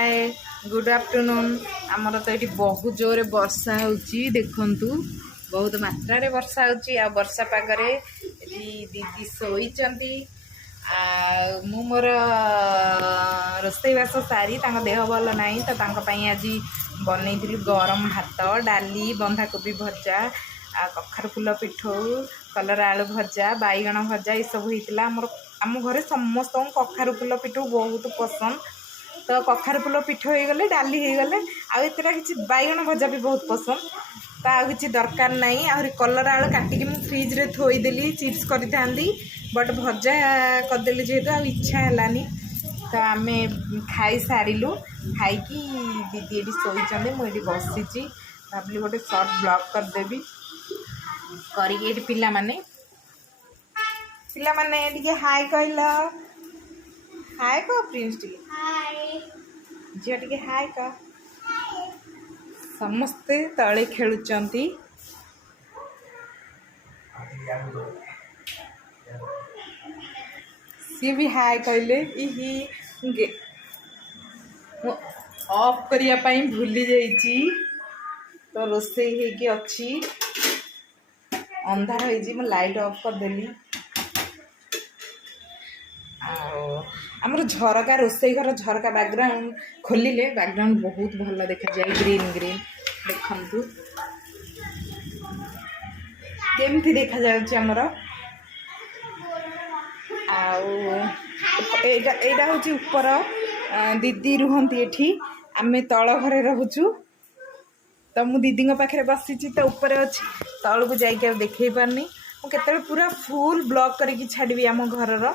Hi good afternoon. आमर तो ये बहुत जोर वर्षा होची देखंतु बहुत मात्रा रे वर्षा होची आ वर्षा पागरे दीदी शोईचंती मु मोर रोषेईबास सारी देह भल ना तो आज बनई गरम भात डाली बंधाकोबी भजा आ कखार फुल पिठौ कलरा आलू भजा बैगण भजा ये सब होता आम घरे समस्त कखार फुल पिठौ बहुत पसंद। तो कखार फुल पिठ हो गले डाली हो गले आतटा कि बैगण भजा भी बहुत पसंद तो आ कि दरकार नहीं आहरी कलरा आलू काटिकी मु फ्रिज रे थोईदेली चिप्स करी बट भजा करदेली जेहेतु आ इच्छा है तो आम खाई सारू खाई दीदी ये शोची मुझे बसी भाविली गोटे सर्ट ब्लॉग करदेवी कर पिला माने हाय कहल हाय कह प्रिंस टी झील टे हाय कह समस्ते तले खेलुचंती सी भी हाय कहले ऑफ करने भूली जाइए तो रोषे अच्छी अंधार हो लाइट ऑफ करदेली आमर झरका रोषे घर झरका बैकग्राउंड खोलिले बैकग्राउंड बहुत भल देखा जाए ग्रीन ग्रीन देखंतु केमती देखा जाउची आमर एटा हूँ ऊपर दीदी रुहंती एठी आमे तल घरे रहूचु तो मु दीदी पाखे बसी तो ऊपर अच्छी तल को जाइए देखे पारनी मुझे पूरा फुल ब्लॉक करके छाड़ी आम घरर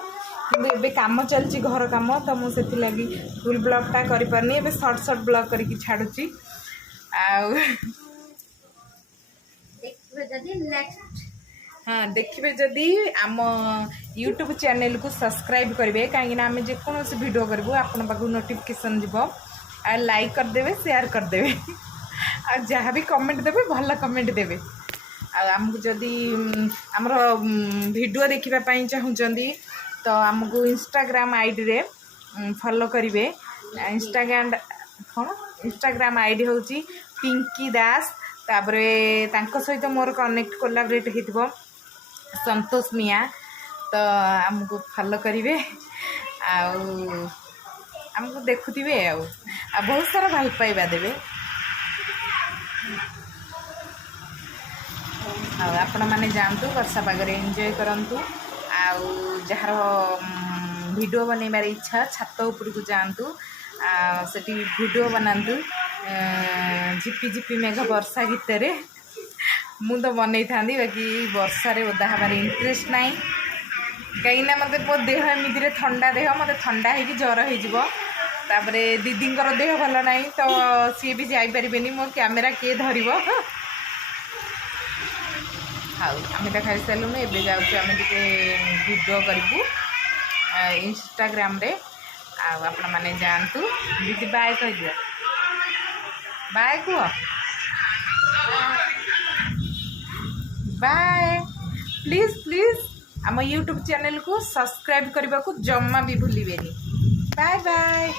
कि कम चलती घर कम तो मुझे लगी फुल ब्लॉकटा करी पारनी एबे शॉर्ट शॉर्ट ब्लॉक करके छाड़ुची हाँ देखिए जदि आम यूट्यूब चैनल को सब्सक्राइब करेंगे कहीं आम जेकोसी वीडियो करूँ आपण पाक नोटिफिकेशन जीव आ लाइक करदे शेयर करदे आ जहाँ भी कमेंट देवे भल कमेंट देवे आमको जदि आमर वीडियो देखापी चाहूँगी तो आमको इंस्टाग्राम आईडी रे फॉलो करेंगे इंस्टाग्राम आईडी हूँ पिंकी दास तापरे तांको सहित मोर कनेक्ट कोलाबरेट हो संतोष मिया तो आमको फॉलो करेंगे आमको देखुवे आ बहुत सारा भल पाइबा देवे आपण मैंने जातु वर्षा पागे एंजॉय करूँ जार वीडियो बनइबार इच्छा छात उपर को जातु सेठी वीडियो बनातु झिपी झिपी मेघ वर्षा गीत मु तो बनई था बाकी वर्षा रे ओदा हमार इंटरेस्ट ना कहीं मत मो देह एमती ठंडा देह मत ठंडा हो ज्वर होपर दीदी देह भल ना तो सी भी जापरें मो कैमेरा किए धर हाँ आम तो खाई सारूँ एवं जाऊँ आम टे वीडियो करूँ इंस्टाग्राम रे आपण मैंने जातु दीदी बाय कह दिया बाय कह बाय प्लीज प्लीज आम यूट्यूब चैनल को सब्सक्राइब करने को जम्मा भी भूलिए बाय बाय।